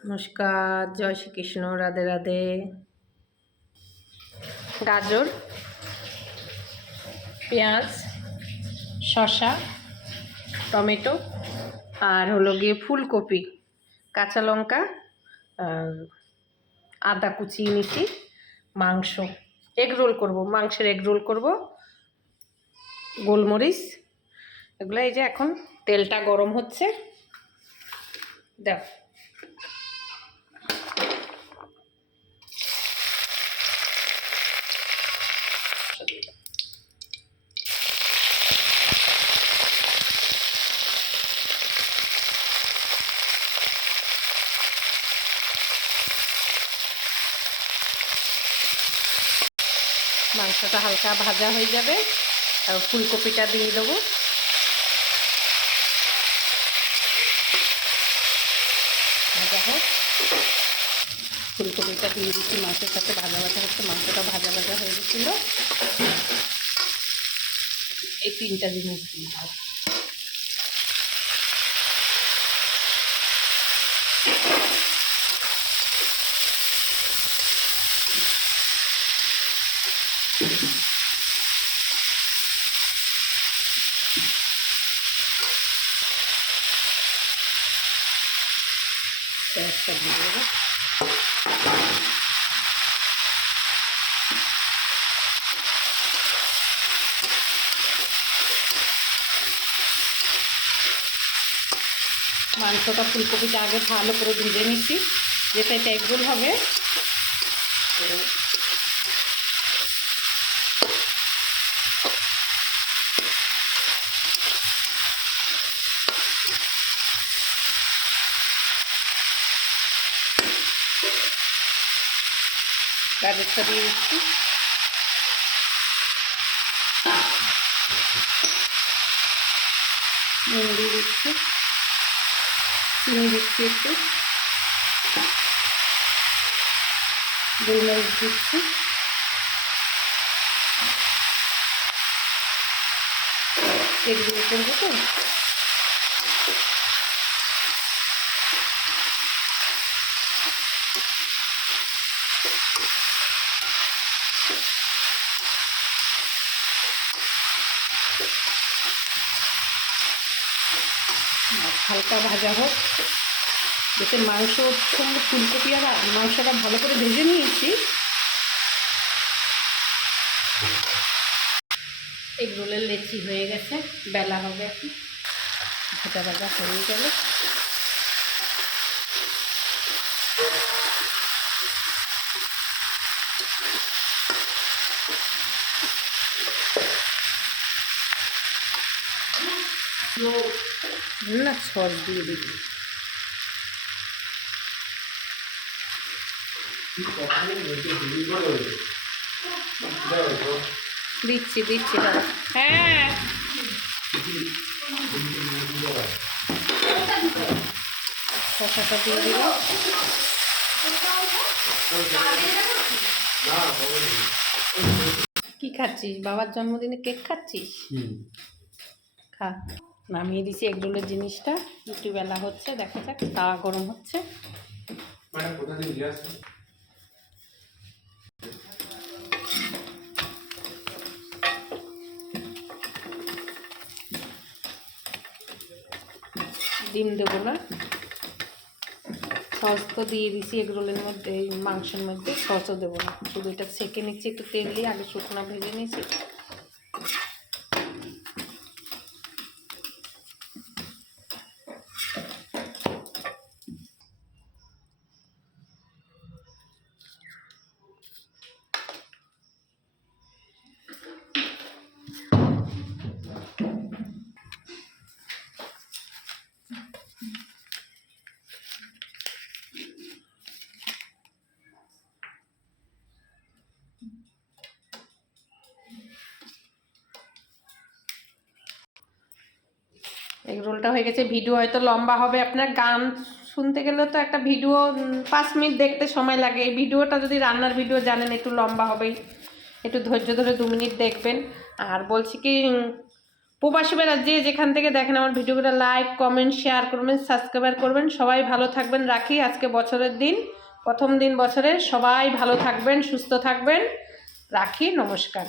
নমস্কার, জয় শ্রীকৃষ্ণ, রাধে রাধে। গাজর, পেঁয়াজ, শসা, টমেটো আর হলো গিয়ে ফুলকপি, কাঁচা লঙ্কা, আদা কুচিয়ে নিচ্ছি, মাংস এগ রোল করবো, মাংসের এগ রোল করবো, গোলমরিচ এগুলো। এই যে এখন তেলটা গরম হচ্ছে, দেখো মাংসটা হালকা ভাজা হয়ে যাবে আর ফুলকপিটা দিয়ে দেবো। ভাজা হোক, ফুলকপিটা দিয়ে দিচ্ছি, মাংসের সাথে ভাজা ভাজা হচ্ছে, মাংসটা ভাজা ভাজা হয়ে গেছিল। এই তিনটা জিনিস দিয়ে দাও। পেঁয়াজটা দিয়ে দেবো। মাংসটা ফুলকপিটা আগে ভালো করে ভেজে নিচ্ছি, যেটা এটা এগ রোল হবে। গাজরটা দিয়ে দিচ্ছি, নুন দিয়ে দিচ্ছি, চিনি দিচ্ছি, একটু গোলমরিচ দিচ্ছি, এগুলো করবো তো। হালকা ভাজা হোক, যাতে মাংসর সঙ্গে ফুলকপি আর মাংসটা ভালো করে ভেজে নিয়েছি। এগ রোলের লেচি হয়ে গেছে, বেলা হবে এখন। ভাজা ভাজা হয়ে গেল, না সস দিয়ে দিবি। দিচ্ছি দিচ্ছি দাদা। হ্যাঁ, শসাটা দিয়ে দিল। কি খাচ্ছিস? বাবার জন্মদিনে কেক খাচ্ছিস? খা। নামিয়ে দিছি এগ রোলের জিনিসটা, একটু বেলা হচ্ছে, দেখা যাক। তাওয়া গরম হচ্ছে। ডিম দেবো না, সস তো দিয়ে দিছি এগ রোলের মধ্যে, এই মাংসের মধ্যে সসও দেবো না, শুধু এটা সেঁকে নিচ্ছি একটু তেল দিয়ে। আগে শুকনো ভেজে নিয়েছি। এগ রোলটা হয়ে গেছে। ভিডিও হয়তো লম্বা হবে, আপনার গান শুনতে গেলে তো একটা ভিডিও 5 মিনিট দেখতে সময় লাগে। এই ভিডিওটা যদি রান্নার ভিডিও জানেন, একটু লম্বা হবেই, একটু ধৈর্য ধরে 2 মিনিট দেখবেন। আর বলছি কি, প্রবাসীরা যে যেখান থেকে দেখেন আমার ভিডিওগুলো লাইক কমেন্ট শেয়ার করবেন সাবস্ক্রাইব করবেন। সবাই ভালো থাকবেন। রাখি আজকে বছরের দিন, প্রথম দিন বছরের। সবাই ভালো থাকবেন, সুস্থ থাকবেন। রাখি, নমস্কার।